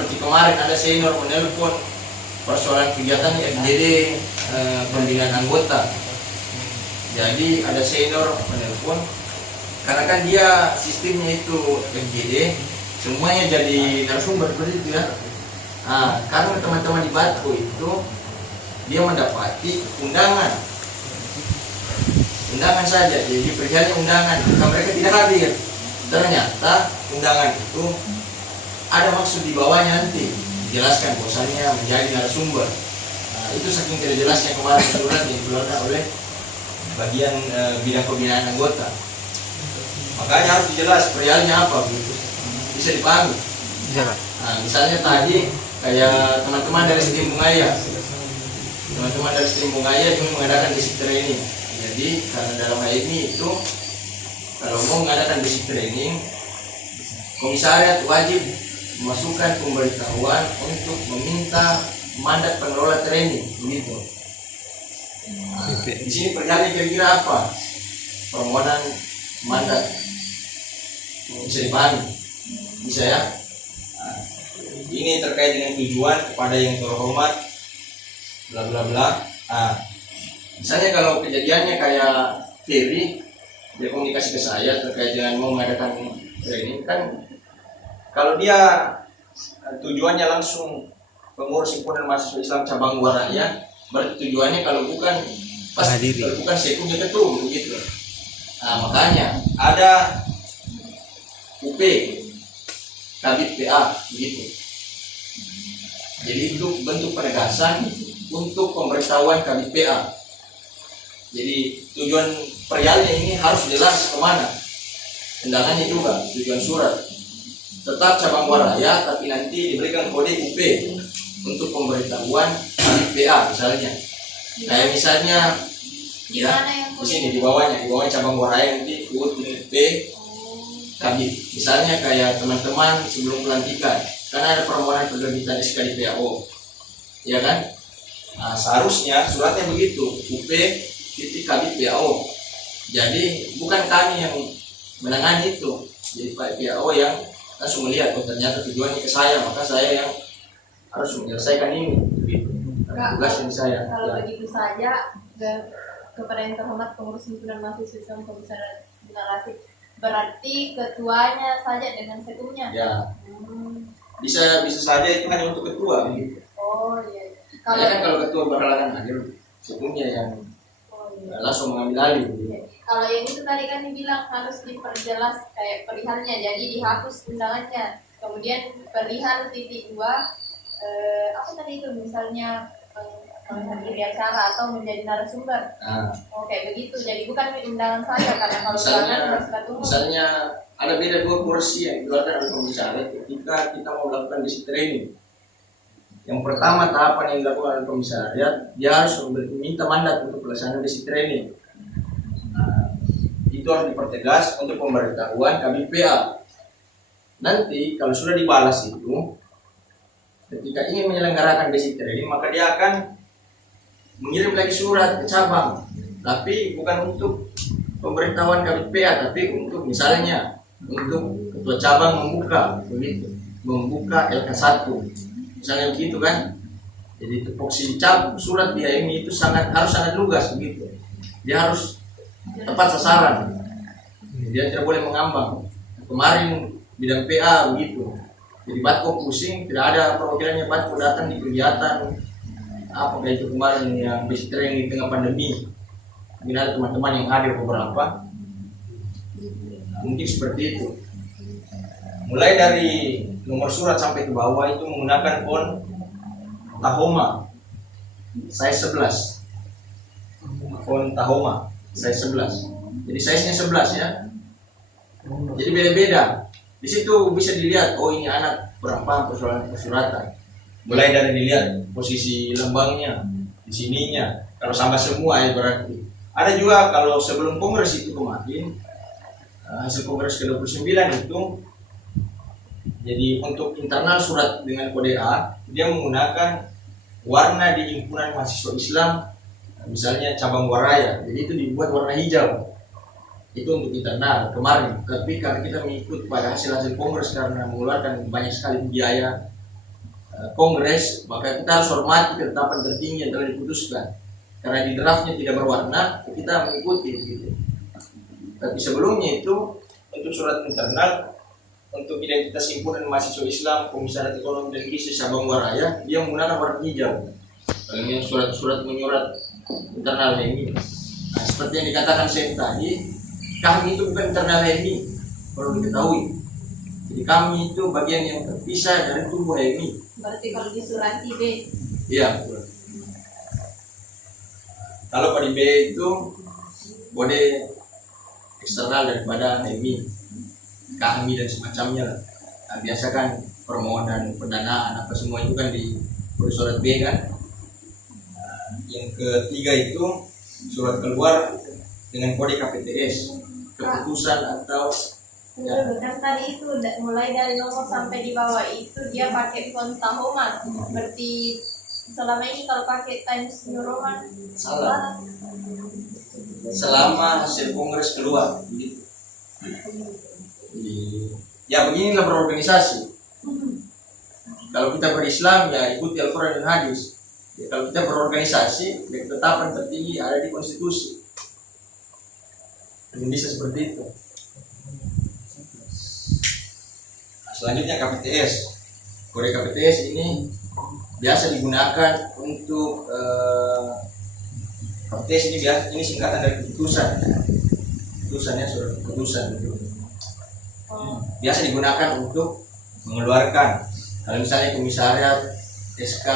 seperti kemarin ada senior menelpon persoalan kegiatan FGD pembinaan anggota. Jadi ada senior menelpon karena kan dia sistemnya itu FGD, semuanya jadi narasumber seperti itu ya. Nah, karena teman-teman di Batko itu dia mendapati undangan saja, jadi perihalnya undangan, mereka tidak hadir. Ternyata undangan itu ada maksud di bawahnya, nanti dijelaskan bahwasannya menjadi narasumber. Nah, itu saking tidak jelasnya kemarin surat yang dikeluarkan oleh bagian bidang pembinaan anggota. Makanya harus dijelas perihalnya apa begitu, bisa dipahami. Nah, misalnya tadi kayak teman-teman dari Sistem Bungaya, ini mengadakan basic training. Jadi karena dalam hal ini itu kalau mau mengadakan basic training, komisariat wajib memasukkan pemberitahuan untuk meminta mandat pengelola training begitu. Nah, di sini perjanjian kira-kira apa permohonan mandat, bisa dipahami, bisa ya. Nah, ini terkait dengan tujuan kepada yang terhormat bla bla bla. Nah, misalnya kalau kejadiannya kayak Ferry, dia komunikasi ke saya terkait dengan mau mengadakan training kan, kalau dia tujuannya langsung pengurus himpunan mahasiswa Islam cabang Waraya, berarti tujuannya kalau bukan kalau bukan sekum dia ketum begitu. Nah, makanya ada UP Kabit PA begitu. Jadi itu bentuk penegasan untuk pemberitahuan Kabit PA. Jadi tujuan perialnya ini harus jelas kemana, undangannya juga tujuan surat tetap cabang Waraya, tapi nanti diberikan kode UP untuk pemberitahuan Kabit PA misalnya. Kayak misalnya ya di sini di bawahnya cabang Waraya nanti UP Kabit. Misalnya kayak teman-teman sebelum pelantikan karena ada permohonan penerbitan SK di PAO, ya kan? Nah, seharusnya suratnya begitu, UP titik Kabit PAO. Jadi bukan kami yang menangani itu, jadi Pak PAO yang langsung melihat oh ternyata tujuannya ke saya, maka saya yang harus menyelesaikan ini. Tugas yang saya. Kalau begitu saja kepada yang terhormat pengurus himpunan mahasiswa Islam Komisariat Narasi, berarti ketuanya saja dengan sekumnya. Ya. Bisa saja itu hanya untuk ketua begitu. Oh iya. Kalau ketua berhalangan hadir, sekumnya yang langsung mengambil alih. Kalau yang itu tadi kan dibilang harus diperjelas kayak perihalnya, jadi dihapus undangannya. Kemudian perihal titik 2 apa tadi itu misalnya menghadiri acara atau menjadi narasumber. Oh kayak begitu. Jadi bukan undangan saja karena kalau undangan harus ketemu. Misalnya ada beda 2 kursi yang dikeluarkan oleh komisariat ketika kita mau melakukan basic training. Yang pertama tahapan yang dilakukan oleh komisariat, dia harus meminta mandat untuk pelaksanaan basic training. Nah, itu harus dipertegas untuk pemberitahuan Kabit PA. Nanti kalau sudah dibalas itu, ketika ingin menyelenggarakan basic training, maka dia akan mengirim lagi surat ke cabang, tapi bukan untuk pemberitahuan Kabit PA, tapi untuk misalnya untuk ketua cabang membuka begitu, membuka LK1 misalnya begitu kan. Jadi tupoksi surat dia ini itu harus sangat lugas begitu, dia harus tepat sasaran, dia tidak boleh mengambang. Kemarin bidang PA begitu, jadi Batko pusing, tidak ada perwakilannya Batko datang di kegiatan apa kayak itu kemarin yang basic training di tengah pandemi. Mungkin ada teman-teman yang hadir beberapa, mungkin seperti itu. Mulai dari nomor surat sampai ke bawah itu menggunakan font Tahoma size 11, font Tahoma size 11. Jadi size-nya 11 ya. Jadi beda-beda. Di situ bisa dilihat oh ini anak berapa persoalan persuratan. Mulai dari dilihat posisi lambangnya, di sininya. Kalau sama semua ya berarti. Ada juga kalau sebelum kongres itu kemarin, hasil kongres ke-29 itu, jadi untuk internal surat dengan kode A, dia menggunakan warna di himpunan mahasiswa Islam, misalnya cabang Waraya, jadi itu dibuat warna hijau. Itu untuk internal kemarin. Tapi karena kita mengikut pada hasil-hasil kongres karena mengeluarkan banyak sekali biaya, Kongres, maka kita harus hormati ketetapan tertinggi yang telah diputuskan. Karena di draftnya tidak berwarna, kita mengikuti gitu. Tapi sebelumnya itu untuk surat internal untuk identitas himpunan mahasiswa Islam Komisariat Ekonomi dan Gizi Sabang Waraya, dia menggunakan warna hijau. Kalau yang surat-surat menyurat internal HMI. Nah, seperti yang dikatakan saya tadi, kami itu bukan internal HMI, perlu diketahui. Jadi kami itu bagian yang terpisah dari tubuh HMI. Berarti kalau disurati B. Iya, betul. Kalau pada B itu boleh eksternal daripada HMI, kami dan semacamnya lah. Nah, biasa kan permohonan pendanaan apa semua itu kan di surat B kan. Nah, yang ketiga itu surat keluar dengan kode KPTS, keputusan atau Kan tadi itu mulai dari nomor sampai di bawah itu dia pakai font Tahoman. Berarti selama ini kalau pakai Times New Roman salah. Selama hasil kongres keluar gitu. Ya beginilah berorganisasi. Kalau kita berislam ya ikuti Al-Quran dan hadis. Ya, kalau kita berorganisasi, ya ketetapan tertinggi ada di konstitusi. Dan bisa seperti itu. Nah, selanjutnya KPTS. Kode KPTS ini biasa digunakan untuk KPTS ini singkatan dari keputusan. Keputusannya surat keputusan itu. Biasa digunakan untuk mengeluarkan. Kalau misalnya komisariat, SK,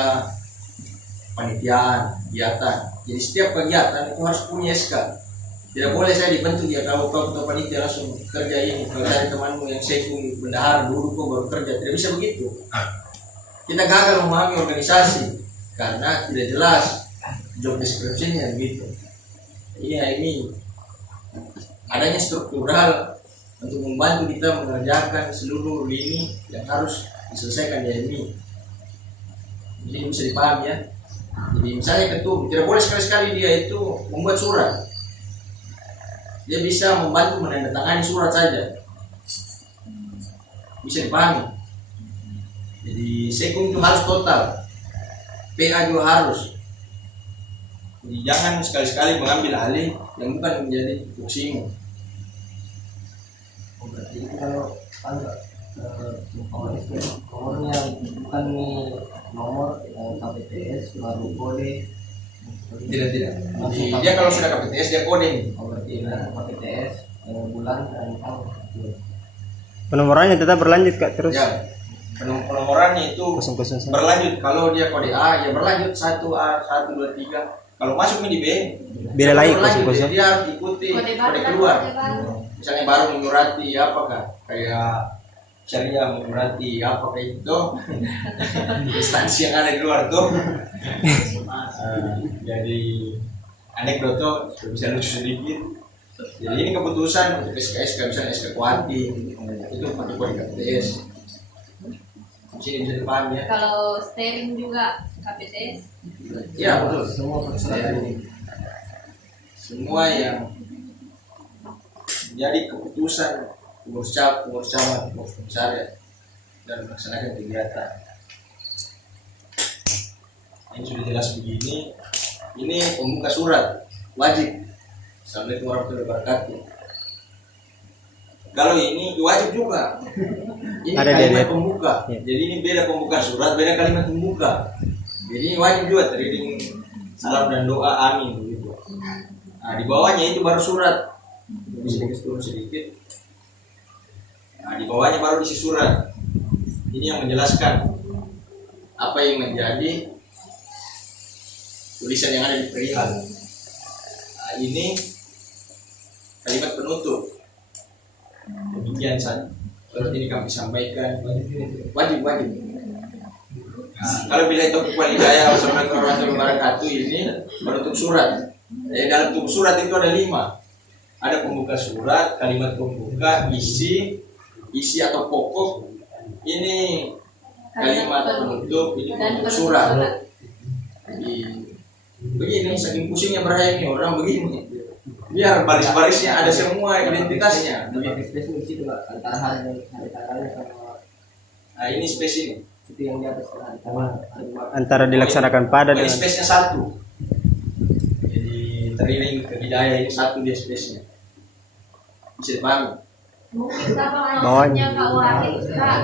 panitiaan, kegiatan. Jadi setiap kegiatan itu harus punya SK. Tidak boleh saya dibentuk ya kalau kau panitia langsung kerja ini. Kalau ada temanmu yang seku bendahara dulu kau baru kerja, tidak bisa begitu. Kita gagal memahami organisasi karena tidak jelas job description-nya begitu. Ini adanya struktural untuk membantu kita mengerjakan seluruh lini yang harus diselesaikan di ini. Jadi bisa dipahami ya. Jadi misalnya ketum, tidak boleh sekali-sekali dia itu membuat surat. Dia bisa membantu menandatangani surat saja. Bisa dipahami. Jadi sekum itu harus total. PA juga harus. Jadi jangan sekali-sekali mengambil alih yang bukan menjadi tuksimu. Berarti itu kalau nomornya bukan nih nomor KPTS baru kode. Tidak. Jadi dia kalau sudah KPTS dia kode nih. Berarti KPTS bulan dan tahun. Penomorannya tetap berlanjut Kak terus. Ya. Penomorannya itu 001. berlanjut. Kalau dia kode A ya berlanjut 1A 1 2 3. Kalau masuk di B Beda lagi berlanjut, 00. dia harus ikuti kode kode baru. keluar. Kode baru. Misalnya baru menyurati apakah kayak syariah menyurati apa kayak itu instansi yang ada di luar tuh. Jadi anekdot tuh bisa lucu sedikit. Jadi ini keputusan untuk SKSK misalnya SK Kuanti itu pakai kode KPTS. Sini bisa dipahami ya. Kalau steering juga KPTS. Iya betul. Semua yang menjadi keputusan pengurus camat, pengurus komisariat dan melaksanakan kegiatan. Ini sudah jelas begini. Ini pembuka surat wajib. Assalamualaikum warahmatullahi wabarakatuh. Kalau ini wajib juga. Ini Ada kalimat dia. pembuka. Ya. Jadi ini beda pembuka surat, beda kalimat pembuka. Jadi ini wajib juga teriring salam dan doa amin begitu. Nah, di bawahnya itu baru surat. Bisa turun sedikit. Nah, di bawahnya baru isi surat. Ini yang menjelaskan apa yang menjadi tulisan yang ada di perihal. Nah, ini kalimat penutup. Demikian saja. Surat ini kami sampaikan. Wajib. Nah, kalau bila itu walidaya wassalamualaikum warahmatullahi wabarakatuh ini penutup surat. Dalam tubuh surat itu ada 5. Ada pembuka surat, kalimat pembuka, isi atau pokok. Ini kalimat penutup, ini penutup surat. Jadi begini, saking pusingnya berhayal nih orang begini. Biar baris-barisnya ada semua identitasnya. Begitu. Spesifikasi itu antara hari tanggalnya sama. Nah ini spesifik. Itu yang di atas lah, sama Antara dilaksanakan pada Ini dengan space-nya satu. Jadi training ke Hidayah ini satu dia space-nya. Bisa dipahami? Mungkin apa Bawahnya. maksudnya Kak Wahid Kak,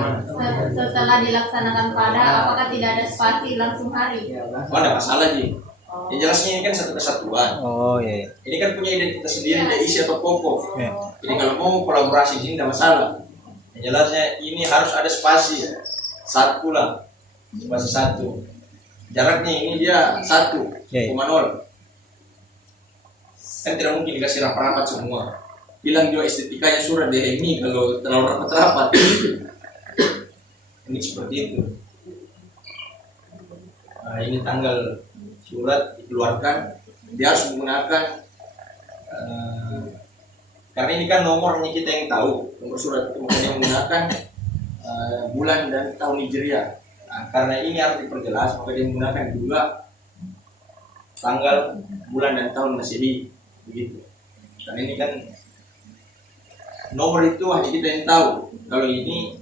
setelah dilaksanakan pada apakah tidak ada spasi langsung hari? ya Oh, ada masalah Ji. Yang jelasnya ini kan satu kesatuan. oh iya. Ini kan punya identitas sendiri, ada isi atau pokok. Iya. Jadi kalau mau kolaborasi di sini tidak masalah. Yang jelasnya ini harus ada spasi satu lah, spasi satu. Jaraknya ini dia 1,0. Kan tidak mungkin dikasih rapat-rapat semua. Hilang juga estetikanya surat DMI kalau terlalu rapat-rapat. Ini seperti itu. Nah, ini tanggal surat dikeluarkan, dia harus menggunakan karena ini kan nomor hanya kita yang tahu, nomor surat itu makanya menggunakan bulan dan tahun Hijriah. Nah, karena ini harus diperjelas, maka dia menggunakan juga tanggal, bulan dan tahun Masehi, begitu. Karena ini kan nomor itu hanya kita yang tahu. Kalau ini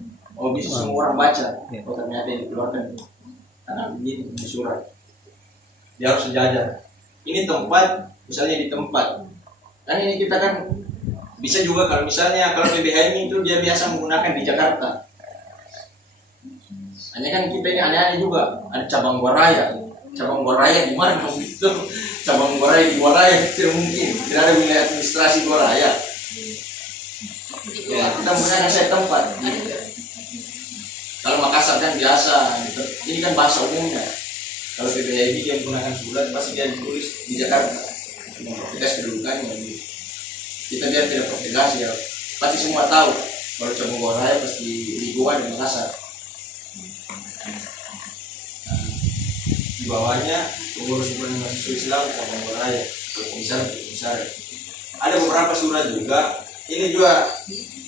bisa semua orang baca. Oh ternyata yang dikeluarkan karena begini di surat. Dia harus sejajar. Ini tempat, misalnya di tempat. Kan ini kita kan bisa juga kalau misalnya kalau PBHM itu dia biasa menggunakan di Jakarta. Hanya kan kita ini aneh-aneh juga. Ada cabang Buaraya. Cabang Buaraya di mana itu? Cabang Buaraya di Buaraya tidak mungkin. Tidak ada wilayah administrasi Buaraya. Ya, kita menggunakan saya tempat. Gitu. Kalau Makassar kan biasa. Gitu. Ini kan bahasa umumnya. Kalau PBHM dia menggunakan surat pasti dia ditulis di Jakarta. Mempertegas kedudukannya. Gitu. Kita biar tidak pertegas ya. Pasti semua tahu. Kalau cabang Buaraya pasti di Goa dan Makassar. Di bawahnya pengurus himpunan mahasiswa Islam cabang Buaraya, komisaris. Ada beberapa surat juga. Ini juga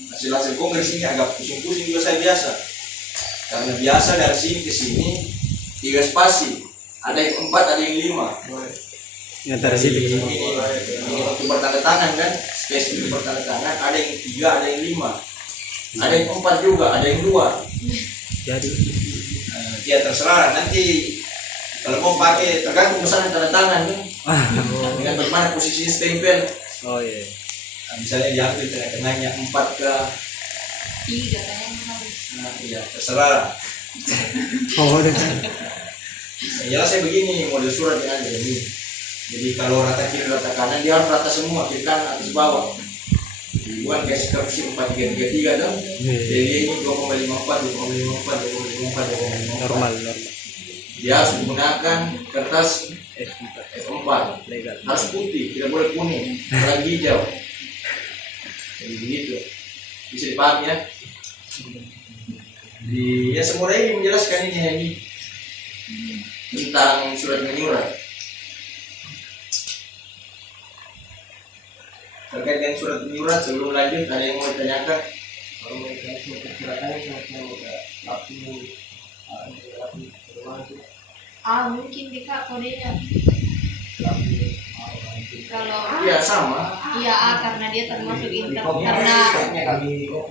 hasil kongres ini agak pusing-pusing juga saya biasa. Karena biasa dari sini ke sini 3 spasi. Ada yang 4, ada yang 5. Yang dari situ. Ini untuk bertanda tangan kan, space untuk bertanda tangan. Ada yang 3, ada yang 5. Ada yang 4 juga, ada yang 2. Jadi Ya terserah nanti kalau mau pakai tergantung pesanan tanda tangan kan. Dengan bagaimana posisi stempel. oh iya. Nah, misalnya diambil tengah-tengahnya 4 ke 3 kayaknya. nah, iya terserah. Oh udah. Ya saya begini model surat yang ada ini. Jadi kalau rata kiri rata kanan dia harus rata semua kiri kanan atas bawah. Bukan kayak skripsi 4333 dong. Jadi ini 2,54, 2,54, 2,54, 2,54. Normal. Dia harus menggunakan kertas F4 Legal. harus putih, tidak boleh kuning, apalagi hijau. Jadi begitu, bisa dipahami ya. Ya semudah ini menjelaskan ini tentang surat menyurat. Terkait dengan surat menyurat sebelum lanjut ada yang mau ditanyakan? kalau mereka perkirakan sangatnya udah laku Mungkin di Kak kodenya. Kalau Iya sama. iya karena dia termasuk karena kami kok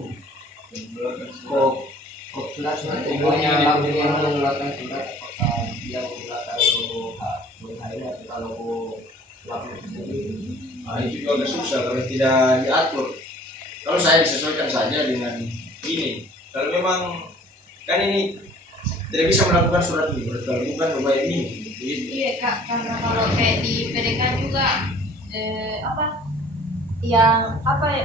surat pokoknya laku yang mengeluarkan surat apakah dia menggunakan logo HL atau logo laku sendiri. Nah, itu juga agak susah kalau tidak diatur. Kalau saya disesuaikan saja dengan ini. Kalau memang kan ini tidak bisa melakukan surat ini, kalau bukan lumayan ini. Gitu. iya Kak, karena kalau kayak di PDK juga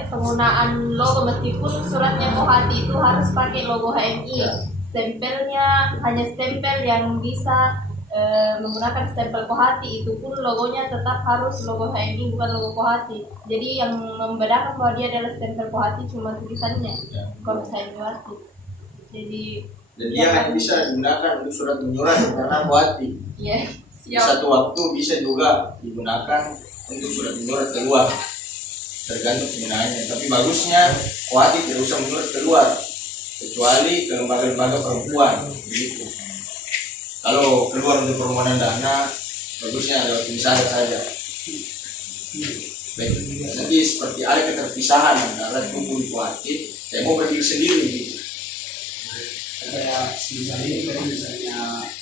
penggunaan logo meskipun suratnya Kohati itu harus pakai logo HMI. Ya. Stempelnya hanya stempel yang bisa menggunakan stempel Kohati, itu pun logonya tetap harus logo HMI bukan logo Kohati. Jadi yang membedakan bahwa dia adalah stempel Kohati cuma tulisannya, Ya. kalau saya Kohati. Jadi Dan dia hanya bisa digunakan untuk surat menyurat karena Kohati. ya Di siap. satu waktu bisa juga digunakan untuk surat menyurat keluar. Tergantung penggunaannya. Tapi bagusnya Kohati tidak usah menyurat keluar, kecuali ke lembaga-lembaga perempuan. Begitu. Kalau keluar untuk permohonan dana, bagusnya lewat misalnya saja. Baik, nanti seperti ada keterpisahan antara kumpul Kohati, saya mau berdiri sendiri gitu. kayak misalnya ini kan misalnya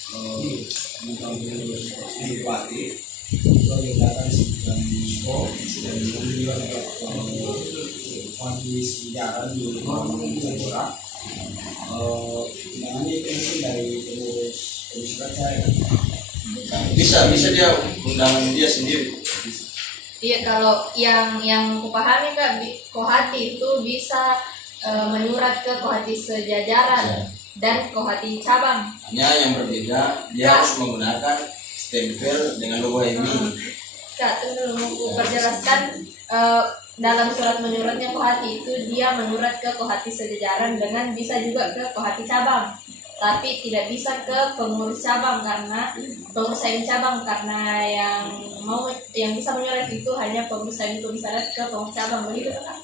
teman-teman pengurus bupati itu diadakan sembilan disko dan juga kuanti sejarah di Jayapura. Namanya itu mungkin dari pengurus saya. Bisa dia undangan dia sendiri. Iya, kalau yang kupahami Kak, Kohati itu bisa menyurat ke Kohati sejajaran dan Kohati cabang. Hanya yang berbeda dia harus menggunakan stempel dengan logo HMI. Kak, tunggu dulu, aku perjelaskan. Dalam surat menyuratnya Kohati itu dia menyurat ke Kohati sejajaran dengan bisa juga ke Kohati cabang, tapi tidak bisa ke pengurus cabang karena pengurus HMI cabang, karena yang bisa menyurat itu hanya pengurus HMI komisariat ke pengurus cabang, begitu kan?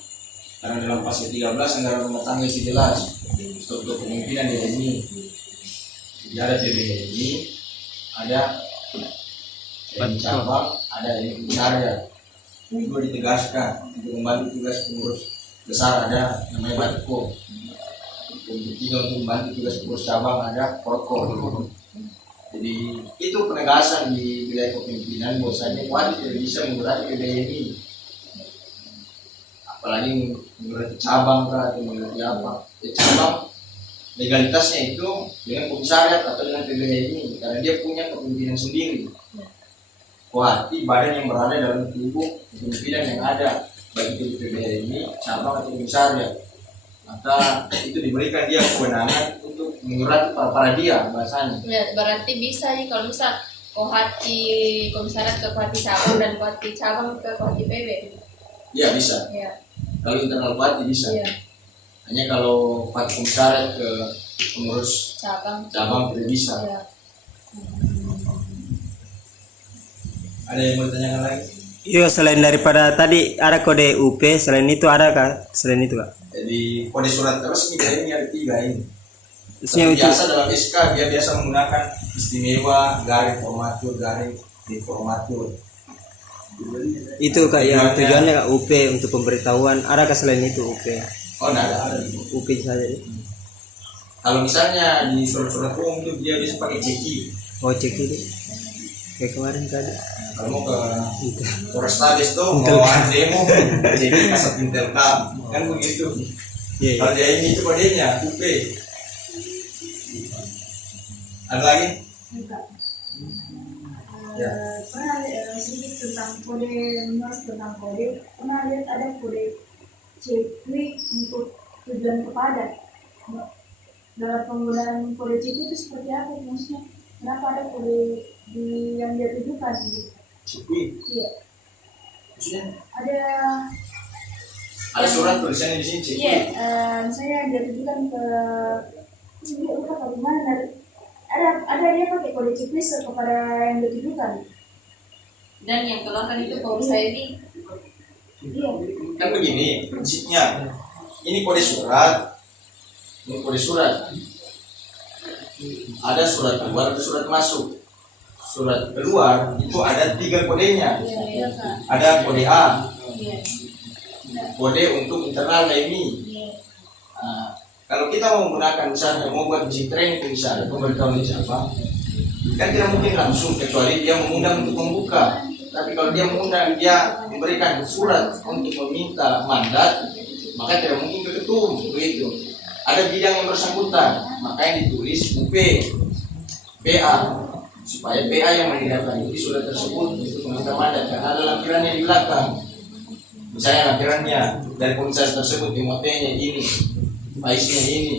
Karena dalam pasal 13 anggaran rumah tangga itu jelas struktur kepemimpinan di HMI. Jadi ada PBHMI, ada HMI cabang, ada HMI komisariat. Ini juga ditegaskan untuk membantu tugas pengurus besar ada namanya Batko. Untuk membantu tugas pengurus cabang ada Protko. Jadi itu penegasan di wilayah kepemimpinan bahwasanya wajib tidak bisa menggunakan PBHMI. Apalagi menggunakan cabang atau menggunakan apa. Cabang legalitasnya itu dengan komisariat atau dengan PBHMI karena dia punya kepemimpinan sendiri. Kohati badan yang berada dalam tubuh kepemimpinan yang ada baik itu PBHMI, cabang atau komisariat, maka itu diberikan dia kewenangan untuk menyurat para dia bahasanya. Ya, berarti bisa nih kalau misal Kohati komisariat ke Kohati cabang dan Kohati cabang ke Kohati PB. Iya bisa. Ya. Kalau internal Kohati bisa. Ya. Hanya kalau Kohati komisariat ke pengurus Cabang tidak bisa. Ya. Ada yang mau ditanyakan lagi? Iya, selain daripada tadi ada kode UP, selain itu ada kah? Selain itu kak? Jadi kode surat resmi dari ini ada 3 ini. Maksudnya untuk Biasa dalam SK dia biasa menggunakan istimewa, garing formatur, garing informatur. itu kak yang tujuannya kak UP untuk pemberitahuan. Adakah selain itu UP? Oh, enggak ada. UP saja. Kalau misalnya di surat-surat umum itu dia bisa pakai ceki. Oh cek itu. Kayak kemarin tadi. Kalau mau ke Polrestabes tuh mau demo jadi kasat Intelkam kan begitu. Iya. Kalau dia ini itu kodenya UP. Ada lagi? Ya. Pernah sedikit tentang kode, mengulas tentang kode. Pernah lihat ada kode cekwi untuk tujuan kepada. Dalam penggunaan kode cekwi itu seperti apa maksudnya? Kenapa ada kode yang dia tujukan? Cekwi. Iya. Maksudnya Ada surat tulisannya di sini cekwi. iya, misalnya dia tujukan ke ini lupa bagaimana. Ada dia pakai kode checklist kepada yang ditujukan. Dan yang keluarkan itu pengurus HMI. Iya. Kan begini prinsipnya. Ini kode surat. Ini kode surat. Ada surat keluar, ada surat masuk. Surat keluar itu ada 3 kodenya. Iya, Kak. Ada kode A, Iya. kode untuk internal HMI. Iya. Nah, kalau kita mau menggunakan misalnya mau buat basic training misalnya pemberitahuan siapa, kan tidak mungkin langsung kecuali dia mengundang untuk membuka. Tapi kalau dia mengundang, dia memberikan surat untuk meminta mandat, maka tidak mungkin ke ketum begitu. Ada bidang yang bersangkutan, maka yang ditulis UP, PA, supaya PA yang menindaklanjuti surat tersebut untuk meminta mandat. Karena ada lampirannya di belakang. Misalnya lampirannya dari komisaris tersebut dimotenya ini, paisnya ini,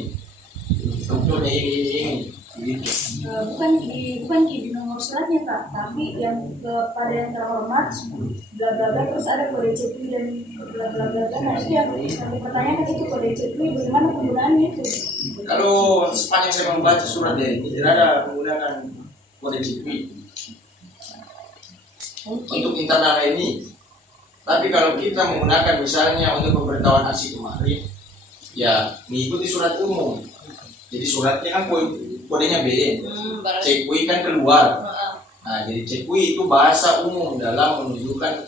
strukturnya ini, gitu. Bukan di nomor suratnya Kak, tapi yang kepada yang terhormat bla bla bla, terus ada kode cekwi dan bla bla bla bla. Nah itu yang dipertanyakan, itu kode cekwi bagaimana penggunaannya itu? Kalau sepanjang saya membaca surat ini tidak ada menggunakan kode cekwi untuk internal ini. Tapi kalau kita menggunakan misalnya untuk pemberitahuan aksi kemarin, ya mengikuti surat umum. Jadi suratnya kan kodenya B, cekwi kan keluar. Nah, jadi cekwi itu bahasa umum dalam menunjukkan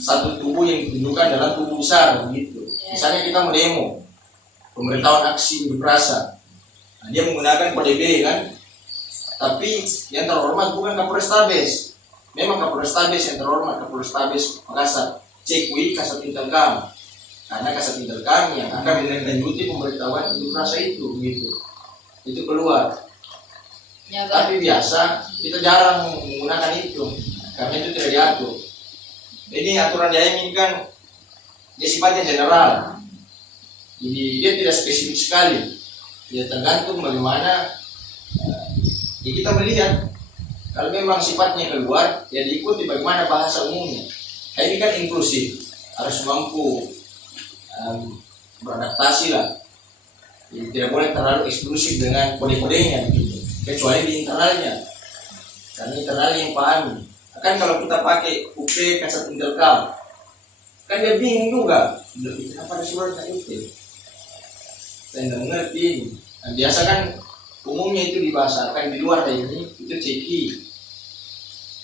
satu tubuh yang ditunjukkan dalam tubuh besar, gitu. Misalnya kita mau demo, pemberitahuan aksi unjuk rasa. Nah, dia menggunakan kode B kan, tapi yang terhormat bukan Kapolrestabes, memang Kapolrestabes yang terhormat, Kapolrestabes Makassar, Cekui Kasat Intelkam, karena Kasat Intelkam yang akan menindaklanjuti pemberitahuan unjuk rasa itu, gitu. Itu keluar. Ya, Tapi biasa kita jarang menggunakan itu, karena itu tidak diatur. Ini aturan DAM ini kan dia sifatnya general, jadi dia tidak spesifik sekali. Dia tergantung bagaimana ya kita melihat. Kalau memang sifatnya keluar, ya diikuti bagaimana bahasa umumnya. Nah, ini kan inklusif, harus mampu beradaptasi lah. Jadi tidak boleh terlalu eksklusif dengan kode-kodenya gitu. Kecuali di internalnya, karena internalnya yang pahami. Kan kalau kita pakai UP Kasat Intelkam, kan dia bingung juga. Kenapa ada suratnya UP? Saya tidak mengerti ini. Nah, biasa kan umumnya itu dibahasakan di luar dari ini, itu ceki.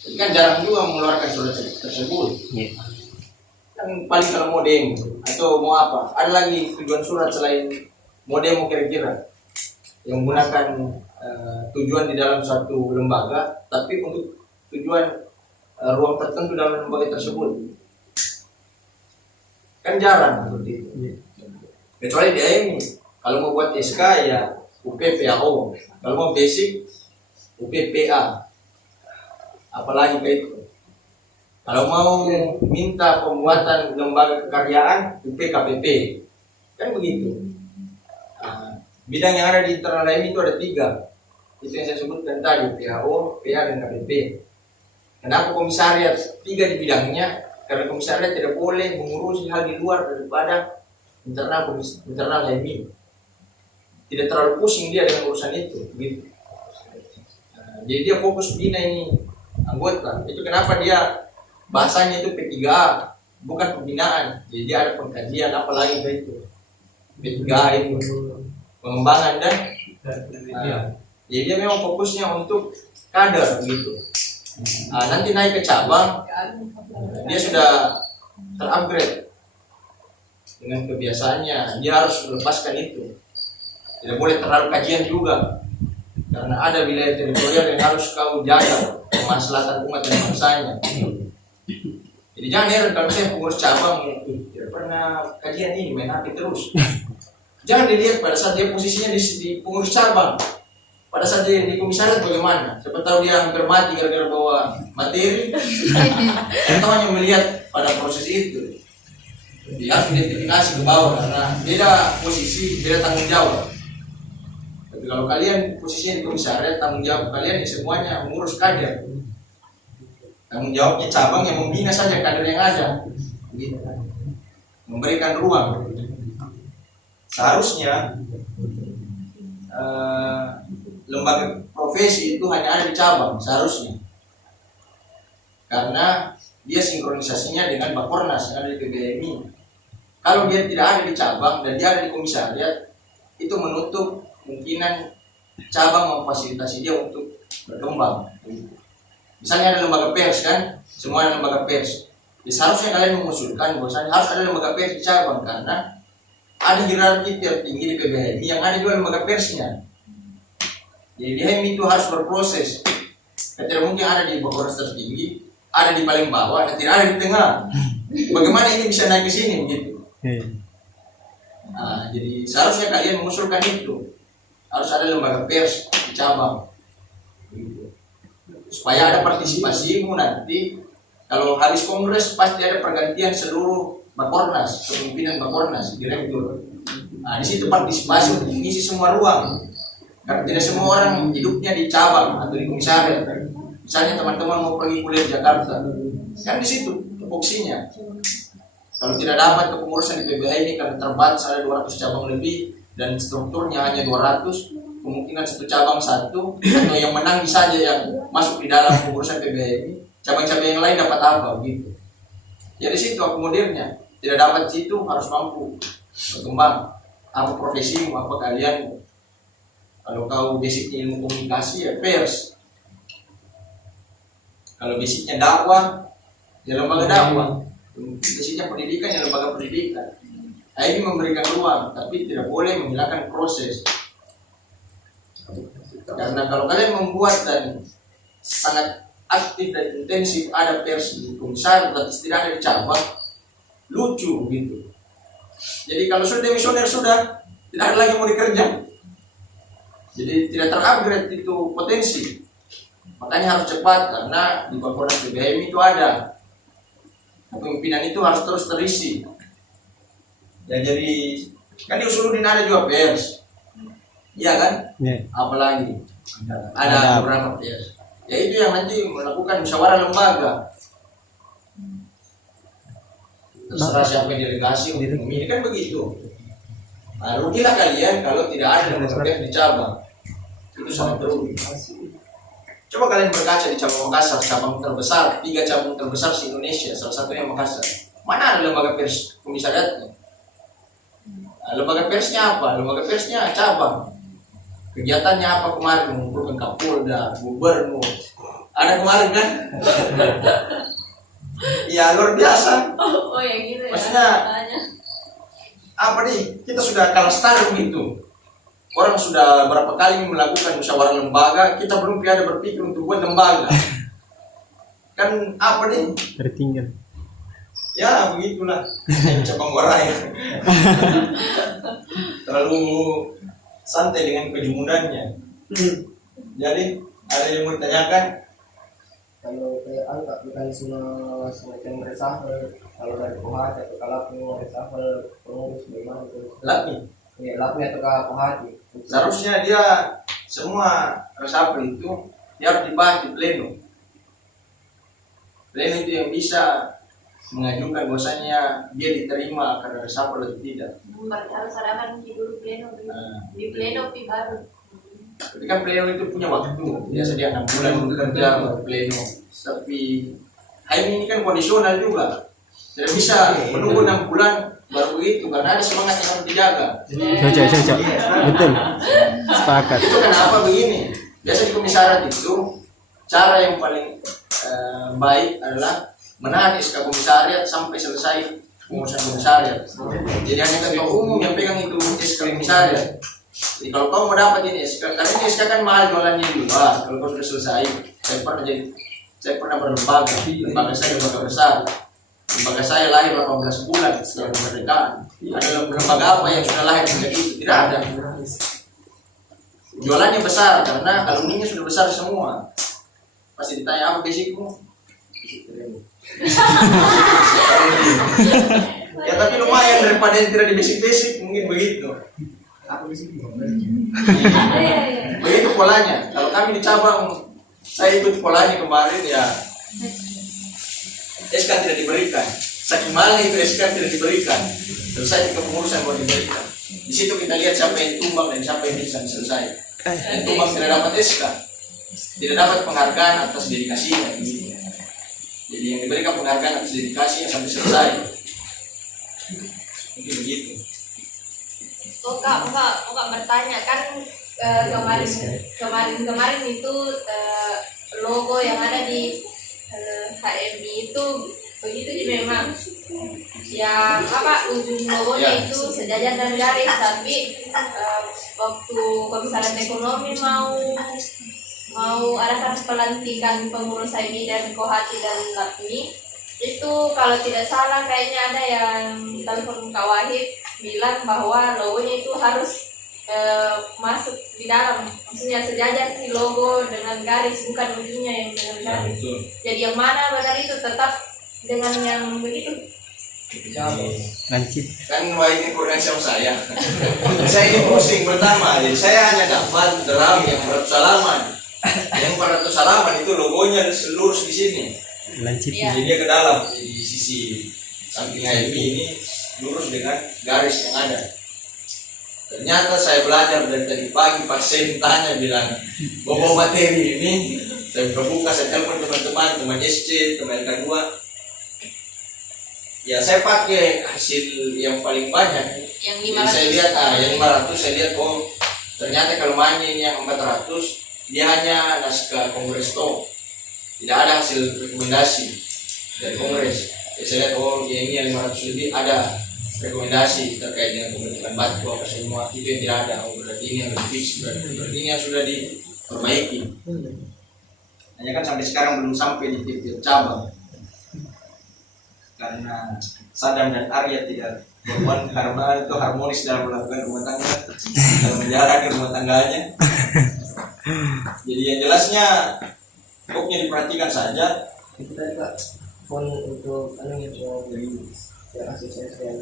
Jadi kan jarang juga mengeluarkan surat tersebut. Kan paling kalau mau demo atau mau apa, ada lagi tujuan surat selain mau demo kira-kira yang menggunakan tujuan di dalam satu lembaga, tapi untuk tujuan ruang tertentu dalam lembaga tersebut. Kan jarang seperti itu. Kecuali dia ini, kalau mau buat SK ya UPPAO, kalau mau basic UPPA, apalagi kayak itu. Kalau mau minta pembuatan lembaga kekaryaan UPKPP, kan begitu. Bidang yang ada di internal lain itu ada 3. Itu yang saya sebutkan tadi, PHO, PH, dan KPP. Kenapa komisariat 3 di bidangnya? Karena komisariat tidak boleh mengurusi hal di luar daripada internal HMI. Tidak terlalu pusing dia dengan urusan itu. Gitu. Jadi dia fokus bina ini anggota. Itu kenapa dia bahasanya itu P3A, bukan pembinaan. Jadi dia ada pengkajian apalagi itu. P3A itu pengembangan dan jadi dia memang fokusnya untuk kader gitu. Nanti naik ke cabang, dia sudah terupgrade dengan kebiasaannya. Dia harus melepaskan itu. Tidak boleh terlalu kajian juga, karena ada wilayah teritorial yang harus kau jaga kemaslahatan umat dan bangsanya. Jadi jangan heran kalau saya pengurus cabang tidak pernah kajian ini, main HP terus. Jangan dilihat pada saat dia posisinya di pengurus cabang. Pada saat dia di komisariat bagaimana? Siapa tahu dia hampir mati gara-gara bawa materi. Kita hanya melihat pada proses itu. Dia harus identifikasi ke bawah karena beda posisi, beda tanggung jawab. Tapi kalau kalian posisinya di komisariat, tanggung jawab kalian ya semuanya mengurus kader. Tanggung jawabnya cabang yang membina saja kader yang ada. Gitu. Memberikan ruang. Seharusnya lembaga profesi itu hanya ada di cabang seharusnya, karena dia sinkronisasinya dengan Bakornas yang ada di PBMI. Kalau dia tidak ada di cabang dan dia ada di komisariat, itu menutup kemungkinan cabang memfasilitasi dia untuk berkembang. Misalnya ada lembaga pers kan, semua ada lembaga pers. Ya, seharusnya kalian mengusulkan bahwasanya harus ada lembaga pers di cabang karena ada hierarki tertinggi di PBMI yang ada juga lembaga persnya. Jadi HMI itu harus berproses. Tidak mungkin ada di Bakornas tertinggi, ada di paling bawah, dan tidak ada di tengah. Bagaimana ini bisa naik ke sini gitu? Jadi seharusnya kalian mengusulkan itu. Harus ada lembaga pers di cabang. Gitu. Supaya ada partisipasimu nanti. Kalau habis kongres pasti ada pergantian seluruh Bakornas, kepemimpinan Bakornas, direktur. Di situ partisipasi untuk mengisi semua ruang. Karena tidak semua orang hidupnya di cabang atau di komisariat. Misalnya teman-teman mau pergi kuliah di Jakarta, kan di situ tupoksinya. Kalau tidak dapat kepengurusan di PBH ini karena terbatas ada 200 cabang lebih dan strukturnya hanya 200, kemungkinan satu cabang satu atau yang menang bisa saja yang masuk di dalam pengurusan PBH ini. Cabang-cabang yang lain dapat apa gitu. Ya di situ akomodirnya. Tidak dapat situ harus mampu berkembang. Apa profesimu, apa kalian? Kalau kau basicnya ilmu komunikasi ya pers. Kalau basicnya dakwah ya lembaga dakwah. Basicnya pendidikan ya lembaga pendidikan. Ini memberikan ruang, tapi tidak boleh menghilangkan proses. Karena kalau kalian membuat dan sangat aktif dan intensif ada pers di komisariat tapi tidak ada di cabang, lucu gitu. Jadi kalau sudah demisioner sudah tidak ada lagi mau dikerja. Jadi tidak terupgrade itu potensi. Makanya harus cepat karena di Bakornas BBM itu ada kepemimpinan itu harus terus terisi. Ya jadi kan diusulin ada juga pers. Iya kan? Ya. Apalagi Ada. ada beberapa pers. Ya itu yang nanti melakukan musyawarah lembaga. Terserah siapa yang delegasi untuk memilih kan begitu. Nah, rugilah kalian kalau tidak ada lembaga pers di cabang. Itu sangat rugi. Coba kalian berkaca di cabang Makassar, cabang terbesar, 3 cabang terbesar di Indonesia, salah satunya Makassar. Mana ada lembaga pers komisariatnya? Nah, lembaga persnya apa? Lembaga persnya cabang. Kegiatannya apa kemarin? Mengumpulkan Kapolda, Gubernur. Ada kemarin kan? Ya luar biasa. Oh ya gitu ya. Maksudnya apa nih? Kita sudah kalah start begitu. Orang sudah berapa kali melakukan musyawarah lembaga, kita belum ada berpikir untuk buat lembaga. Kan apa nih? Tertinggal. Ya begitulah. Cabang warai. Terlalu santai dengan kejumunannya. Jadi ada yang mau ditanyakan? Kalau kayak angka mekanisme semacam reshuffle, kalau dari Kohati atau kalau reshuffle pengurus bagaimana itu? Lagi. Ya, lapnya atau ke Kohati? Seharusnya dia semua reshuffle itu dia harus dibahas di pleno. Pleno itu yang bisa mengajukan bahwasanya dia diterima karena reshuffle atau tidak. Harus ada kan dulu pleno di pleno baru. Tapi kan pleno itu punya waktu. Biasa dia 6 bulan bekerja baru pleno. Tapi ini kan kondisional juga. Tidak bisa menunggu 6 bulan baru begitu karena ada semangat yang harus dijaga. Cocok. Betul. Sepakat. Itu kenapa begini? Biasa di komisariat itu cara yang paling baik adalah menahan SK komisariat sampai selesai pengurusan komisariat. Jadi hanya ketua umum yang pegang itu SK komisariat. Jadi kalau kau mau dapat ini SK, karena ini SK kan mahal jualannya juga. Kalau kau sudah selesai, saya pernah berlembaga saya lembaga besar. Lembaga saya lahir 18 bulan setelah kemerdekaan. Ada lembaga apa yang sudah lahir sejak itu? Tidak ada. Jualannya besar karena alumninya sudah besar semua. Pasti ditanya apa basicmu? Ya tapi lumayan daripada yang tidak di basic mungkin begitu. Begitu polanya. Kalau kami di cabang, saya ikut polanya kemarin ya. SK tidak diberikan. Saking mahalnya itu SK tidak diberikan. Selesai kepengurusan baru diberikan. Di situ kita lihat siapa yang tumbang dan siapa yang bisa selesai. Yang tumbang tidak dapat SK, tidak dapat penghargaan atas dedikasinya. Jadi yang diberikan penghargaan atas dedikasinya sampai selesai. Mungkin begitu. Kak bertanya kan kemarin itu logo yang ada di HMI itu begitu sih memang. Ya ujung logonya itu sejajar dan garis, tapi waktu komisariat ekonomi mau ada pelantikan pengurus IB dan Kohati dan Lapmi itu kalau tidak salah kayaknya ada yang telepon Kak Wahid bilang bahwa logonya itu harus masuk di dalam, maksudnya sejajar si logo dengan garis, bukan ujungnya yang dengan garis. Jadi yang mana benar itu tetap dengan yang begitu? Lancip. Kan ini kurang sama saya. Saya ini pusing pertama, jadi saya hanya dapat drum yang 400 halaman. Yang 400 halaman itu logonya lurus di sini. Lancip. Jadi dia ke dalam di sisi samping HMI ini lurus dengan garis yang ada. Ternyata saya belajar dari tadi pagi pas saya tanya bilang bawa materi ini, saya buka, saya telepon teman SC, teman K2. Ya saya pakai hasil yang paling banyak. Yang Jadi saya lihat yang 500 saya lihat ternyata kalau mainnya ini yang 400 dia hanya naskah kongres tidak ada hasil rekomendasi dari kongres. Jadi saya lihat yang ini yang 500 lebih ada rekomendasi terkait dengan pembentukan batu apa semua itu yang tidak ada. Oh, berarti ini yang lebih fix, berarti ini yang sudah diperbaiki. Hanya kan sampai sekarang belum sampai di titik cabang karena Sadam dan Arya tidak karena itu harmonis dalam melakukan rumah tangga, dalam menjalani rumah tangganya. Jadi yang jelasnya pokoknya diperhatikan saja. Itu tadi Pak, phone untuk untuk ya asosiasi yang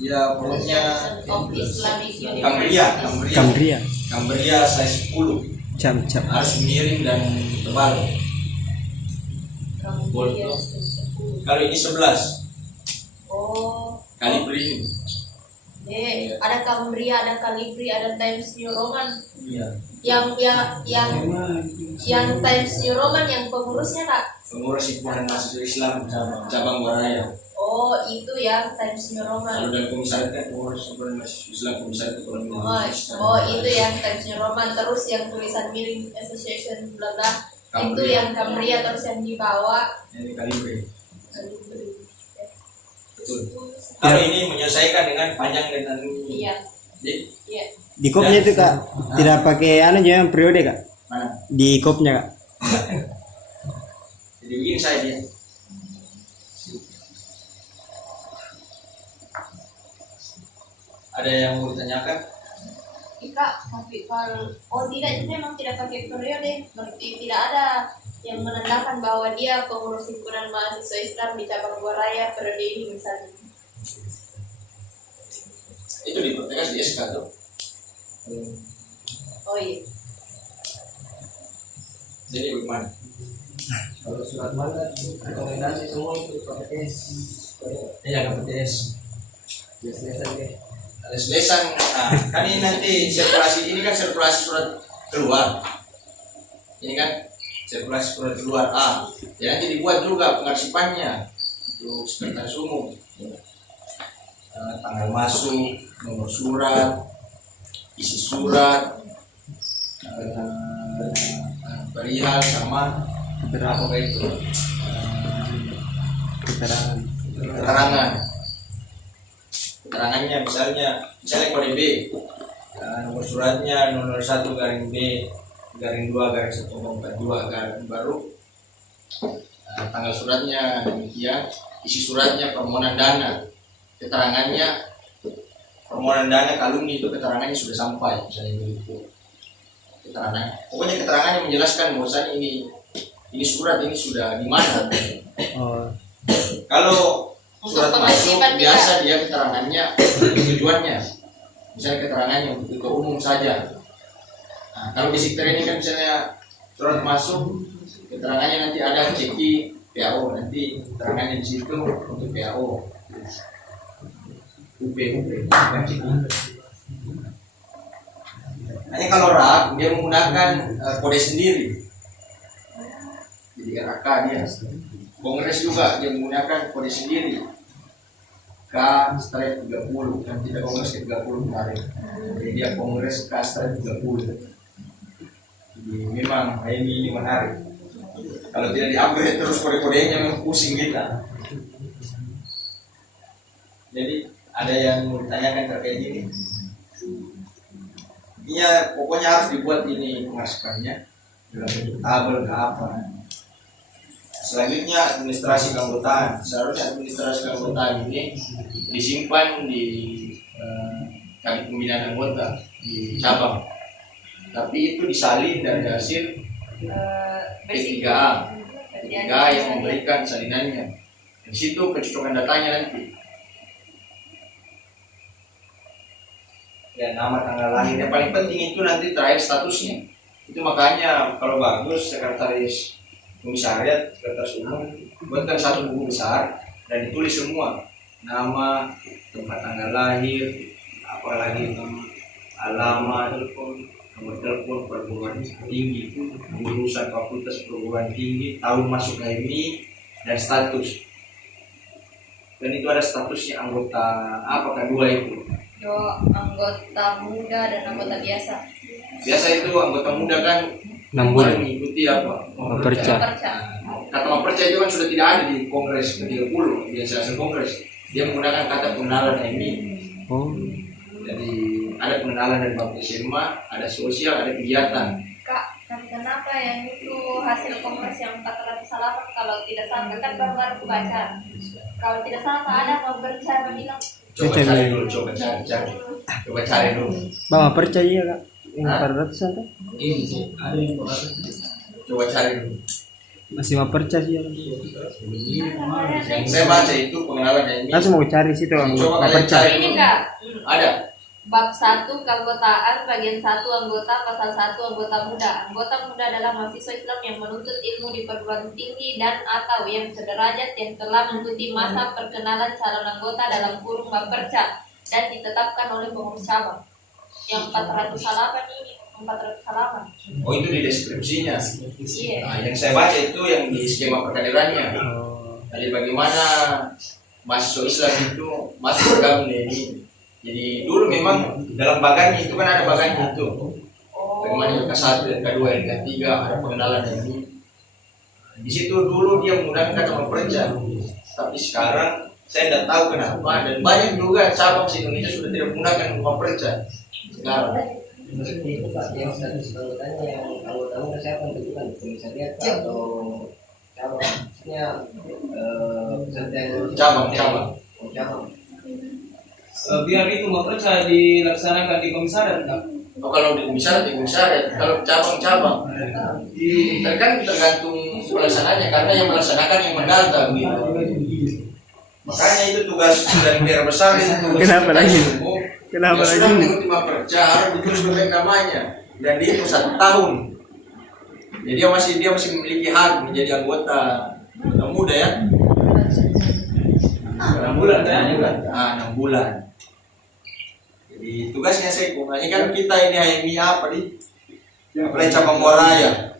Ya pokoknya of Islamic Cambria, University. Cambria size 10 Jam. harus miring dan tebal. Kemudian Kalau ini 11 oh kaliber ini. ada Cambria, ada Calibri, ada Times New Roman. Iya. Yang Times New Roman yang pengurusnya Kak. Pengurus himpunan mahasiswa Islam cabang Waraya. Oh itu yang Times New Roman. Kalau dan komisaris kan pengurus himpunan mahasiswa Islam, komisaris ekonomi dan bisnis. Oh itu yang Times New Roman. Terus yang tulisan miring Association bla bla itu yang Cambria. Terus yang di bawah Ini kaliber. Calibri. Betul. Kalau ini menyelesaikan dengan panjang dan Iya. Di Iya. Di kopnya itu Kak tidak pakai anu juga yang periode Kak. mana? Di kopnya Kak. Jadi begini saya dia. Ada yang mau ditanyakan? Ika, tapi kalau tidak itu memang tidak pakai periode, berarti tidak ada yang menandakan bahwa dia pengurus himpunan mahasiswa Islam di cabang Buaraya periode ini misalnya. Itu dipertegas di SK tuh. Oh iya. Jadi bagaimana? kalau surat mandat rekomendasi semua itu KPS Iya KPTS. biasanya saja Les-lesan. Nah, kan ini nanti sirkulasi ini kan sirkulasi surat keluar. Ini kan sirkulasi surat keluar. Ya nanti dibuat juga pengarsipannya untuk sekretaris umum. Tanggal masuk, nomor surat, isi surat, perihal sama apa itu keterangannya misalnya kode B, nomor suratnya 001 garing B garing 2 garing 142 garing baru, tanggal suratnya demikian, isi suratnya permohonan dana, keterangannya permohonan dana kalungnya itu keterangannya sudah sampai misalnya begitu. Pokoknya keterangannya menjelaskan bahwasannya ini surat ini sudah di mana. Oh. Kalau surat Untuk masuk pengarsipan biasa dia keterangannya tujuannya, misalnya keterangannya untuk ke umum saja. Nah, kalau basic training kan misalnya surat masuk keterangannya nanti ada ceki PAO, nanti keterangannya di situ untuk PAO, UP kan ceki. Hanya kalau RAK dia menggunakan kode sendiri, jadi RAK dia. Kongres juga dia menggunakan kode sendiri K/30 kan tidak kongres ke-30 kemarin, jadi dia kongres K/30. Jadi memang ini menarik, kalau tidak di-upgrade terus kode-kodenya memang pusing kita. Jadi ada yang mau ditanyakan terkait ini? Intinya pokoknya harus dibuat ini pengarsipannya dalam bentuk tabel ke apa. Selanjutnya administrasi keanggotaan. Seharusnya administrasi keanggotaan ini disimpan di kabin pembinaan anggota di cabang. Tapi itu disalin dari hasil P3A. P3A yang memberikan salinannya. Di situ kecocokan datanya nanti. Ya nama tanggal lahir. Yang paling penting itu nanti terakhir statusnya. Itu makanya kalau bagus sekretaris komisariat, sekretaris umum buatkan satu buku besar dan ditulis semua nama, tempat tanggal lahir, apalagi nama, alamat, nomor telepon perguruan tinggi, jurusan fakultas perguruan tinggi, tahun masuk HMI dan status. Dan itu ada statusnya anggota apakah dua itu? Anggota muda dan anggota biasa. Biasa itu anggota muda kan 6 bulan. mengikuti apa? Perca. Perca. Kata perca itu kan sudah tidak ada di kongres ke-30 biasa hasil kongres. dia menggunakan kata pengenalan HMI. Oh. Jadi ada pengenalan dari baptisma, ada sosial, ada kegiatan. Kak, kan kenapa yang itu hasil kongres yang 408 kalau tidak salah kan baru-baru aku baca. Kalau tidak salah Kak ada mau berbicara bilang Coba Cari. cari dulu, coba cari dulu. Bang percaya kak yang Hah? 400 tuh Ini sih ada yang berada Coba cari dulu. masih mau percaya sih. ini kemarin Yang saya baca itu pengenalan HMI. Langsung mau cari situ Coba mau kalian percaya. cari. ini Kak. Ada. Bab 1 keanggotaan bagian 1 anggota pasal 1 anggota muda. Anggota muda adalah mahasiswa Islam yang menuntut ilmu di perguruan tinggi dan atau yang sederajat yang telah mengikuti masa perkenalan calon anggota dalam kurung Bapperca dan ditetapkan oleh pengurus cabang. Yang 400 halaman ini 400 halaman. Oh itu di deskripsinya. Iya. Nah, yang saya baca itu yang di skema perkaderannya. Oh. Jadi bagaimana mahasiswa Islam itu masuk bergabung di ini. Jadi dulu memang dalam baganya itu kan ada baganya itu. Bagaimana yang ke-1, yang ke-2, yang ke-3 ada pengenalan ini. Di situ dulu dia menggunakan kata memperja. Tapi sekarang saya tidak tahu kenapa dan banyak juga cabang di Indonesia sudah tidak menggunakan memperja. Sekarang Itu Kak, yang status anggotanya yang anggota muda siapa yang tentukan komisariat Kak, atau cabang? Maksudnya peserta yang cabang. Oh, cabang. biar itu mempercaya dilaksanakan di komisariat Kak. Oh, kalau di komisariat, kalau cabang-cabang tergantung pelaksananya karena yang melaksanakan yang mendata begitu. Makanya itu tugas dari daerah besar itu. Kenapa lagi? Kenapa Sudah lagi? mengikuti Bapperca harus betul namanya dan dia itu 1 tahun. Jadi dia masih memiliki hak menjadi anggota muda ya. 6 bulan kayaknya Kak. 6 bulan. Jadi tugasnya saya ini kan kita ini HMI apa di Apply cabang Moraya.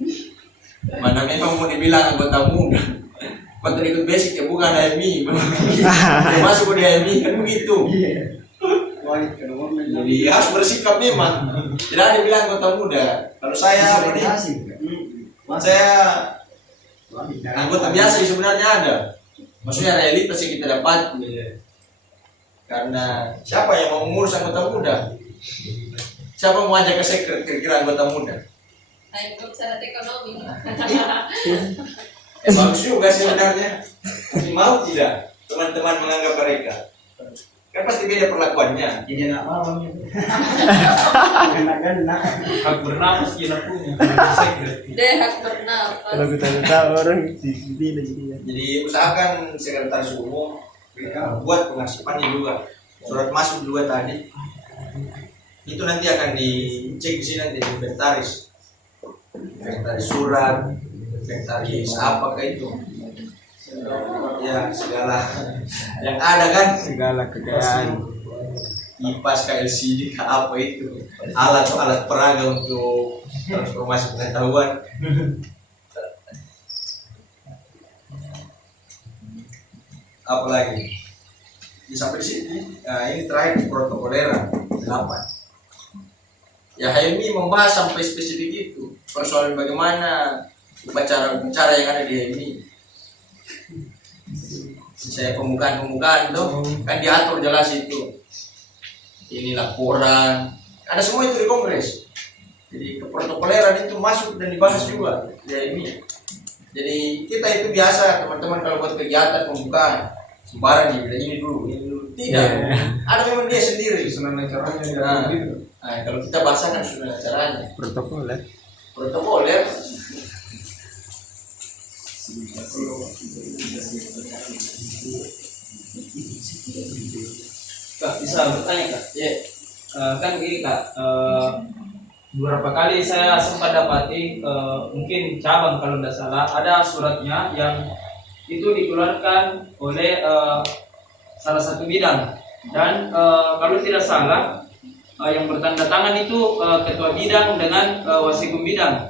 Mana memang mau dibilang anggota muda. Kau ikut basic ya bukan HMI. Dia masuk di HMI kan begitu. Jadi harus bersikap memang. Tidak ada bilang anggota muda. Kalau saya apa nih? Saya anggota biasa sebenarnya ada. Maksudnya realitas yang kita dapat. Karena siapa yang mau mengurus anggota muda? Siapa mau ajak ke sekret kira-kira anggota muda? Ayo komisariat ekonomi. Bagus juga sebenarnya. Tapi mau tidak teman-teman menganggap mereka? Kan pasti beda perlakuannya. Ini nak malam ya. Hak bernapas kita punya. Deh hak bernafas. Kalau kita tahu orang di sini jadi ya. Jadi usahakan sekretaris umum buat pengasipannya juga. Surat masuk juga tadi. Itu nanti akan dicek di sini nanti inventaris. Inventaris surat, inventaris apa kayak itu. Ya segala yang ada kan Segala kekayaan. kipas ke LCD ke apa itu alat peraga untuk transformasi pengetahuan. Apa lagi? Ya, sampai di sini. Nah, ini terakhir protokolera 8. Ya HMI membahas sampai spesifik itu persoalan bagaimana upacara yang ada di HMI. Saya pembukaan tuh kan diatur jelas itu. Ini laporan, ada semua itu di kongres. Jadi keprotokoleran itu masuk dan dibahas juga di HMI. Jadi kita itu biasa teman-teman kalau buat kegiatan pembukaan sembarang ini dulu. Tidak, ada memang dia sendiri. Susunan acaranya Nah, gitu. kalau kita bahasakan sudah caranya. Protokol ya. Protokol ya. Kak, bisa bertanya Kak? Ya. Kan gini Kak, beberapa kali saya sempat dapati mungkin cabang kalau tidak salah ada suratnya yang itu dikeluarkan oleh salah satu bidang dan kalau tidak salah yang bertanda tangan itu ketua bidang dengan wasikum bidang.